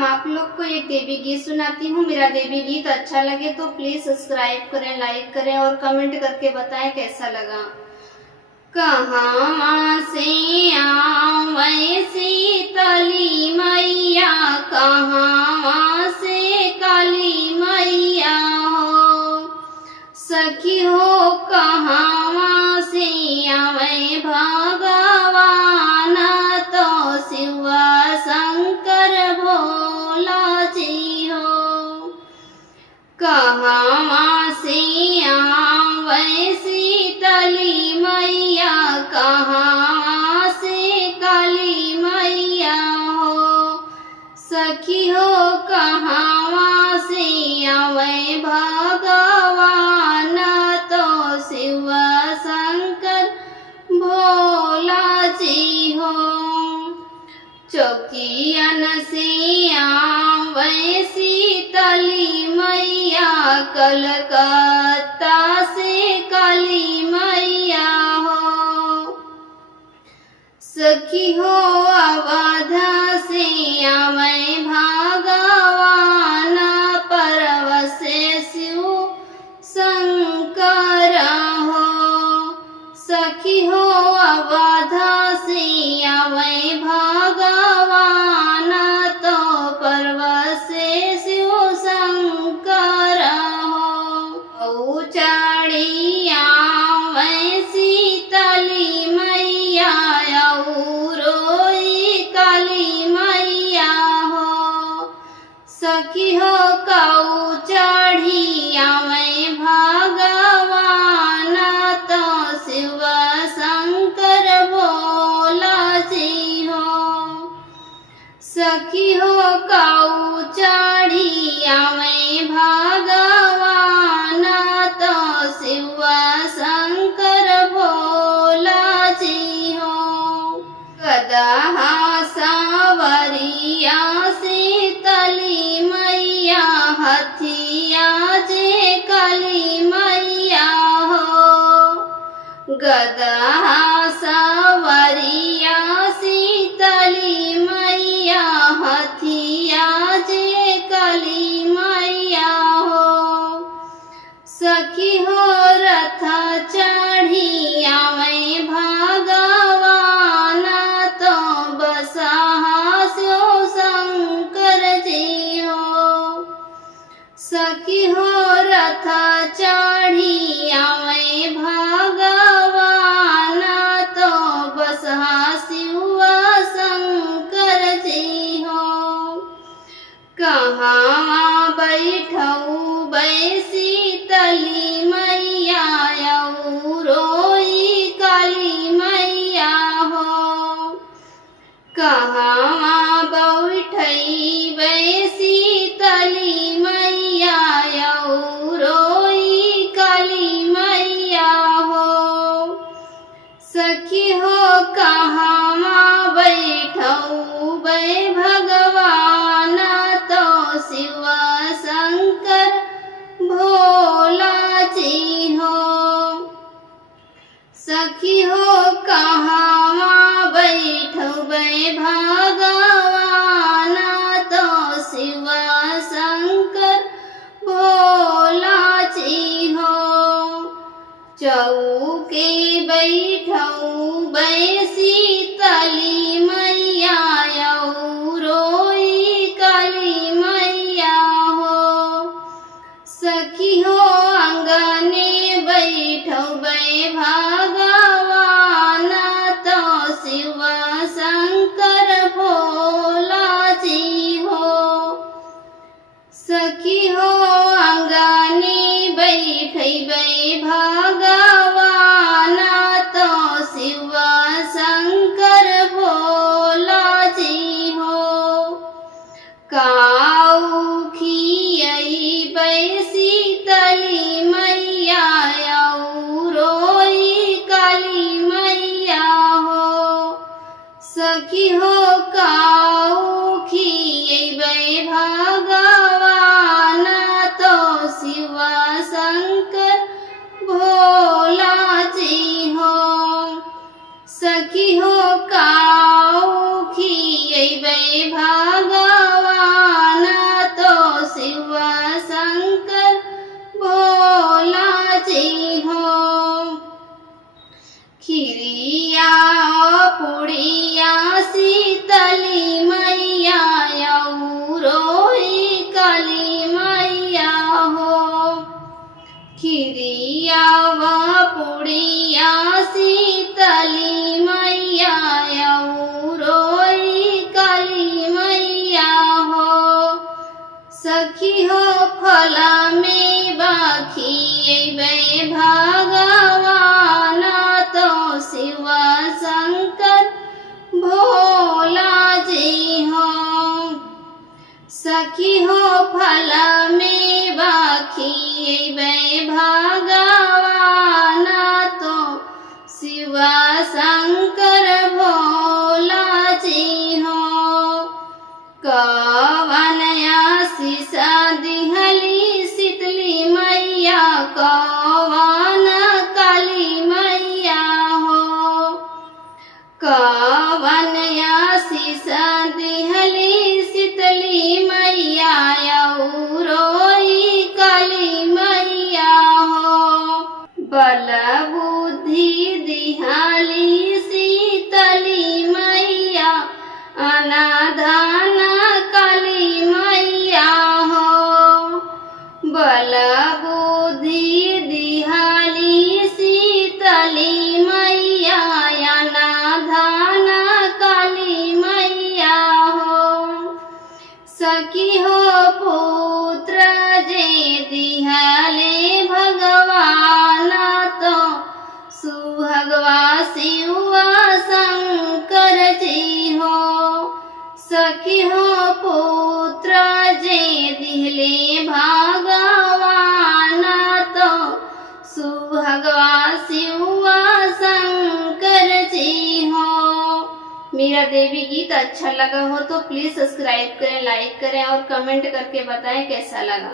हम आप लोग को एक देवी गीत सुनाती हूँ। मेरा देवी गीत अच्छा लगे तो प्लीज सब्सक्राइब करें, लाइक करें और कमेंट करके बताएं कैसा लगा। कहाँ से आवे शीतली मैया, कहाँ से काली मैया हो। सखी हो कहाँ से आवे भगवान, तो शिव शंकर भोला जी हो। कहाँ से आवे शीतली मैया, कहाँ से काली मैया हो। सखी हो कहाँ से आवे भगवान, तो शिव शंकर भोला जी हो। चौकियन से आवे शीतली मैया, कलकत्ता से काली मैया हो। सखी हो अवध से आवे भगवान, परव से शिव शंकर हो। सखी हो अवध से आवे भगवान, तो पर्व से शिव शंकर हो। चढ़ी आवे शीतली मैया, रोई काली मैया हो। सखी हो कऊ चढ़ी आवे भगवान, तो शिव शंकर भोला जी हो। सखी हो कऊ चढ़ी आवे भगवान, तो शिव शंकर भोला जी हो। गदहा सावरिया शीतली मैया, हथिया जे काली मैया हो। गदहा सावरिया शीतली मैया, हथिया जे काली मैया हो। सखी हो रथ चढ़ी आवे भगवान, तो बसहा शिव शंकर जी हो। सखी हो रथ चढ़ी आवे भगवान, तो बसहा शिव शंकर जी हो। कहाँ बैठऊ शीतली मैया, रोई काली मैया हो। कहाँ बैठई शीतली मैया, रोई काली मैया हो। सखी हो कहाँ बैठऊ भगवान, तो शिव शंकर भोला जी हो। सखी हो कहाँ बैठबै भगवान, तो शिव शंकर भोला जी हो। चौके बैठबै शीतली मैया, रोई काली मैया हो। सखी हो अंगने बैठबै भगवान, तो शिव शंकर भोला जी हो। सखी हो अंगने बैठबै भगवान, तो शिव शंकर भोला जी हो। काऊ खियबै शीतली मैया, रोई काली मैया हो। सखी हो काऊ खियबै भगवान, तो शिव शंकर भोला जी हो। सखी हो काऊ खियबै भगवान, सखी हो फल में बाखिए भगवान तो शिव शंकर भोला जी हो। सखी हो फल में बाखिए भगवान तो शिव शंकर भोला जी हो। कवन आशीष दिहली शीतली मैया कवन काली मैया हो। कवन आशीष दिहली शीतली मैया रोई काली मैया हो। बल बुद्धि दिहाली शीतली मैया अनाधान काली मैया हो। बल बुद्धि दिहाली शीतली मैया अनाधान काली मैया हो। सखी हो पुत्र जे दिहाले भगवान तो सुभगवा शिव शंकर जी हो। सखी हो पुत्र जे दिहले भगवान तो सुभगवा शिव शंकर जी हो। मेरा देवी गीत अच्छा लगा हो तो प्लीज सब्सक्राइब करें, लाइक करें और कमेंट करके बताएं कैसा लगा।